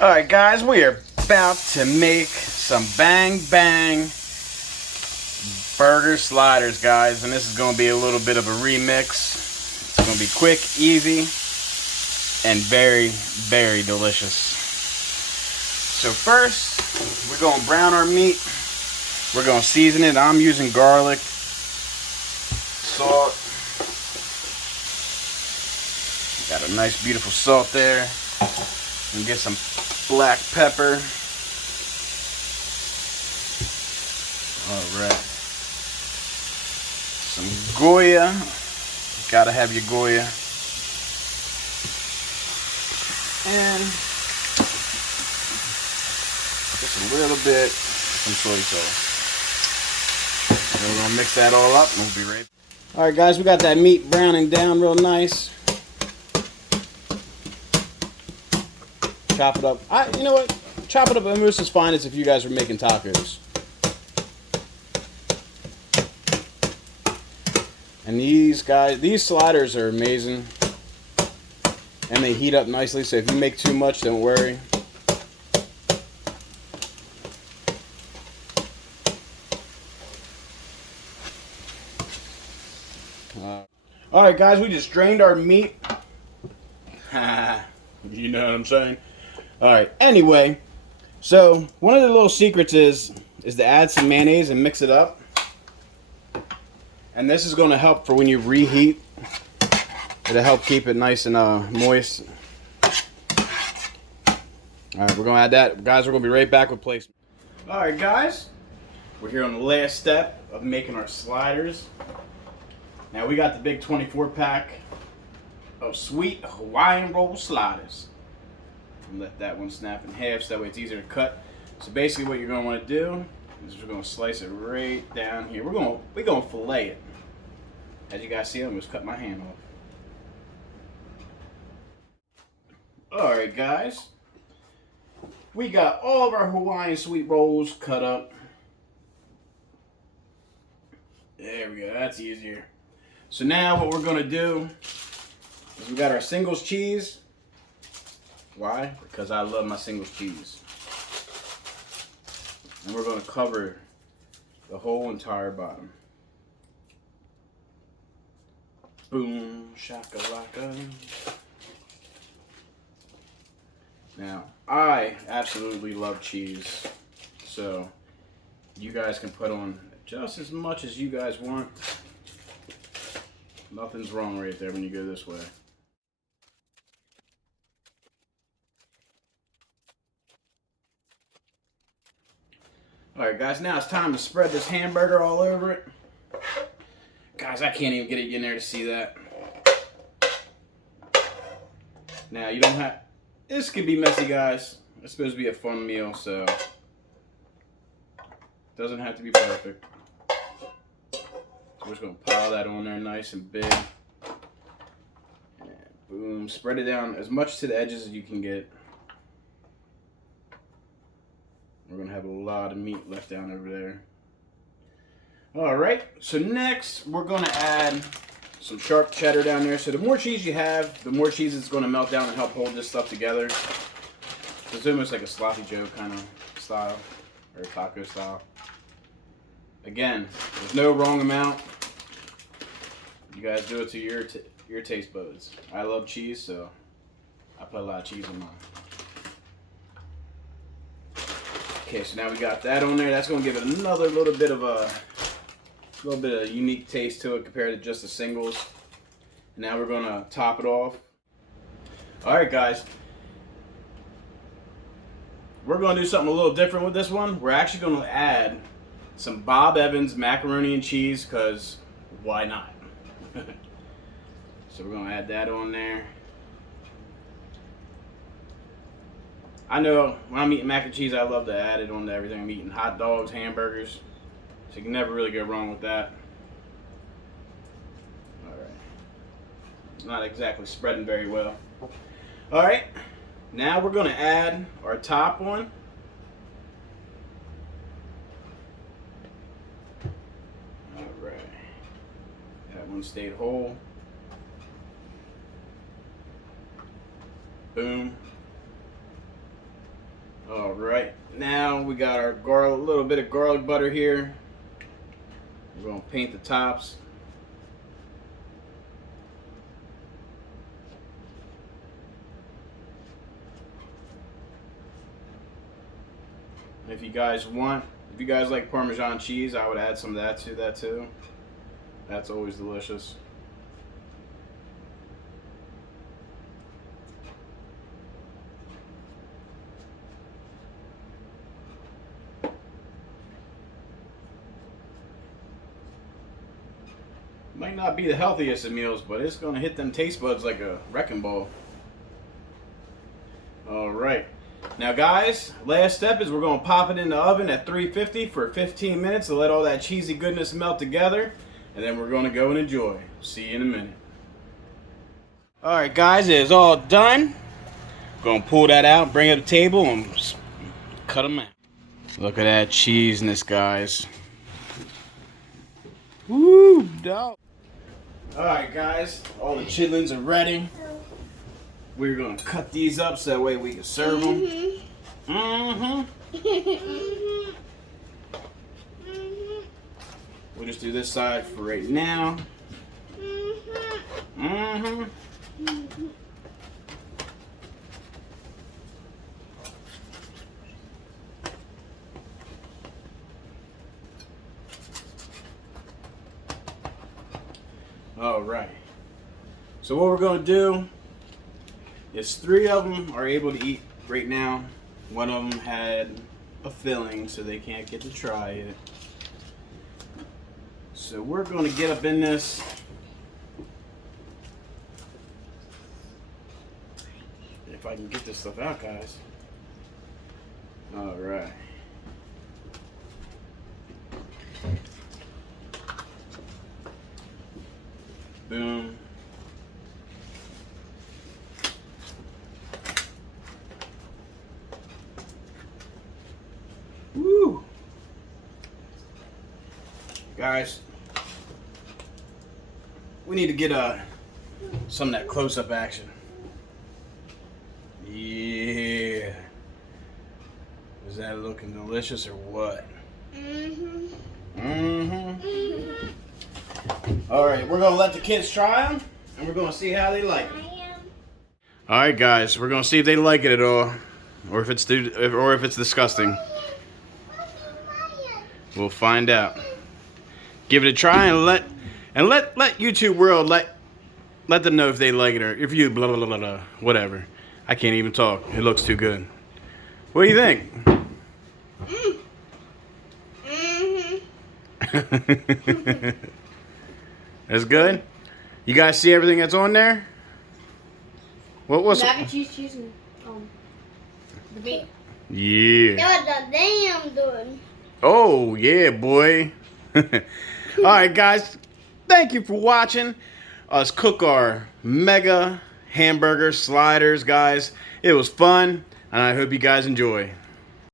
Alright guys, we are about to make some bang bang burger sliders, guys, and this is going to be a little bit of a remix. It's going to be quick, easy, and very, very delicious. So first, we're going to brown our meat. We're going to season it. I'm using garlic, salt. Got a nice beautiful salt there. And get some black pepper. Alright. Some Goya. Gotta have your Goya. And just a little bit of some soy sauce. And we're gonna mix that all up and we'll be ready. Alright guys, we got that meat browning down real nice. Chop it up. You know what? Chop it up almost as fine as if you guys were making tacos. And these sliders are amazing. And they heat up nicely, so if you make too much, don't worry. Alright guys, we just drained our meat. You know what I'm saying? Alright, anyway, so one of the little secrets is to add some mayonnaise and mix it up. And this is going to help for when you reheat. It'll help keep it nice and moist. Alright, we're going to add that. Guys, we're going to be right back with placement. Alright guys, we're here on the last step of making our sliders. Now we got the big 24 pack of sweet Hawaiian roll sliders. And let that one snap in half so that way it's easier to cut. So basically what you're going to want to do is we're going to slice it right down here. We're going to fillet it. As you guys see, I'm just cut my hand off. Alright guys, we got all of our Hawaiian sweet rolls cut up. There we go, that's easier. So now what we're going to do is we got our singles cheese. Why? Because I love my singles cheese. And we're going to cover the whole entire bottom. Boom, shakalaka. Now, I absolutely love cheese. So, you guys can put on just as much as you guys want. Nothing's wrong right there when you go this way. Alright guys, now it's time to spread this hamburger all over it. Guys, I can't even get it in there to see that. Now you don't have, this could be messy guys. It's supposed to be a fun meal, so it doesn't have to be perfect. So we're just going to pile that on there nice and big. And boom, spread it down as much to the edges as you can get. We're going to have a lot of meat left down over there. Alright, so next we're going to add some sharp cheddar down there. So the more cheese you have, the more cheese it's going to melt down and help hold this stuff together. So it's almost like a sloppy Joe kind of style, or taco style. Again, there's no wrong amount. You guys do it to your taste buds. I love cheese, so I put a lot of cheese on mine. Okay, so now we got that on there. That's going to give it another little bit of a unique taste to it compared to just the singles. And now we're going to top it off. Alright guys, we're going to do something a little different with this one. We're actually going to add some Bob Evans macaroni and cheese, because why not? So we're going to add that on there. I know when I'm eating mac and cheese, I love to add it on to everything I'm eating. Hot dogs, hamburgers. So you can never really go wrong with that. Alright. It's not exactly spreading very well. Alright. Now we're going to add our top one. Alright. That one stayed whole. Boom. right, now we got our garlic, little bit of garlic butter here. We're gonna paint the tops. If you guys want, if you guys like Parmesan cheese, I would add some of that to that too. That's always delicious. Might not be the healthiest of meals, but it's gonna hit them taste buds like a wrecking ball. All right. Now guys, last step is we're going to pop it in the oven at 350 for 15 minutes to let all that cheesy goodness melt together, and then we're going to go and enjoy. See you in a minute. Alright guys, it is all done. Going to pull that out, bring it to the table, and cut them out. Look at that cheesiness, guys. Woo, dog. Alright guys, all the chitlins are ready. We're going to cut these up so that way we can serve them. We'll just do this side for right now. All right. So what we're going to do is 3 of them are able to eat right now. 1 of them had a filling, so they can't get to try it. So we're going to get up in this. If I can get this stuff out, guys. All right. Boom. Woo! Guys, we need to get some of that close-up action. Yeah. Is that looking delicious or what? All right, we're gonna let the kids try them, and we're gonna see how they like it. All right, guys, we're gonna see if they like it at all, or if it's disgusting. We'll find out. Give it a try and let YouTube world let them know if they like it or if you blah blah blah blah whatever. I can't even talk. It looks too good. What do you think? That's good. You guys see everything that's on there? What's mac and cheese and the meat. Yeah. That's the damn good. Oh yeah, boy. All right, guys. Thank you for watching us cook our mega hamburger sliders, guys. It was fun, and I hope you guys enjoy.